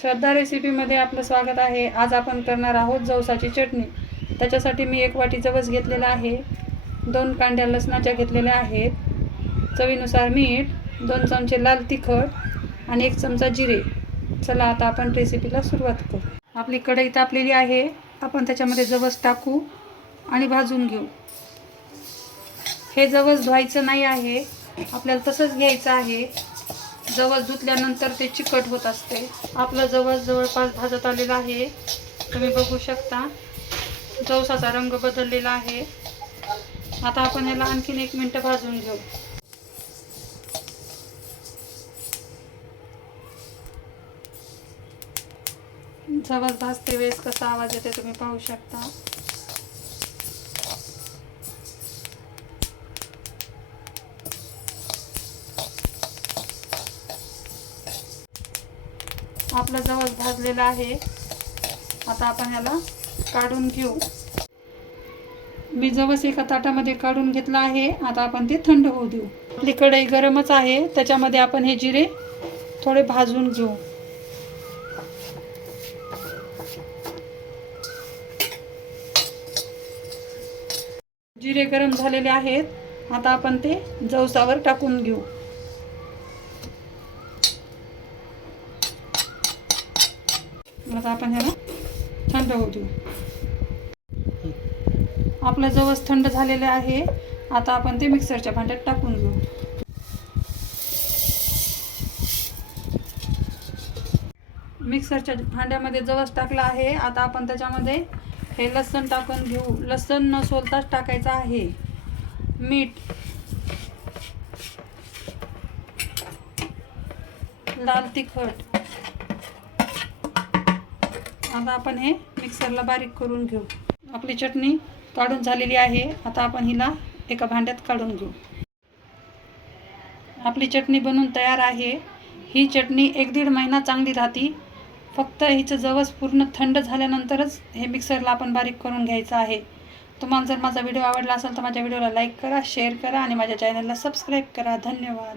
श्रद्धा रेसिपीमध्ये आपलं स्वागत आहे. आज आपण करणार आहोत जवसाची चटणी. त्याच्यासाठी मी एक वाटी जवस घेतलेला आहे. दोन कांड्या लसणाच्या घेतलेल्या आहेत. चवीनुसार मीठ दोन चमचे लाल तिखट आणि एक चमचा जिरे. चला आता आपण रेसिपीला सुरुवात करू. आपली कढई तापलेली आहे. आपण त्याच्यामध्ये जवस टाकू आणि भाजून घेऊ. हे जवस धुवायचं नाही आहे. आपल्याला तसंच घ्यायचं आहे. जवळ धुतल्यानंतर ते चिकट होत असते. आपलं जवळ जवळपास भाजत आलेलं आहे. तुम्ही बघू शकता. जवसाचा रंग बदललेला आहे. आता आपण याला आणखीन एक मिनटं भाजून घेऊ. जवळ भाजते वेळेस कसा आवाज येते तुम्ही पाहू शकता. आपला जवळ भाजलेला आहे. आता आपण याला काढून घेऊ. मी जवस एका ताटामध्ये काढून घेतला आहे. आता आपण ते थंड होऊ देऊ. आपली कढई गरमच आहे. त्याच्यामध्ये आपण हे जिरे थोडे भाजून घेऊ. जिरे गरम झालेले आहेत. आता आपण ते जवसावर टाकून घेऊ. आता आपण ह्याला थंड होऊ देऊ. आपलं जवस थंड झालेले आहे. आता आपण ते मिक्सरच्या भांड्यात टाकून घेऊ. मिक्सरच्या भांड्यामध्ये जवस टाकला आहे. आता आपण त्याच्यामध्ये हे लसण टाकून घेऊ. लसण न सोलताच टाकायचं आहे. मीठ. लाल तिखट. आता आपण हे मिक्सरला बारीक करून घेऊ. आपली चटणी काढून झालेली आहे. आता आपण हिला एका भांड्यात काढून घेऊ. आपली चटणी बनवून तयार आहे. ही चटणी एक दीड महिना चांगली राहते. फक्त हिचं जवस पूर्ण थंड झाल्यानंतरच हे मिक्सरला आपण बारीक करून घ्यायचं आहे. तुम्हाला जर माझा व्हिडिओ आवडला असेल तर माझ्या व्हिडिओला लाईक करा शेअर करा आणि माझ्या चॅनलला सबस्क्राईब करा. धन्यवाद.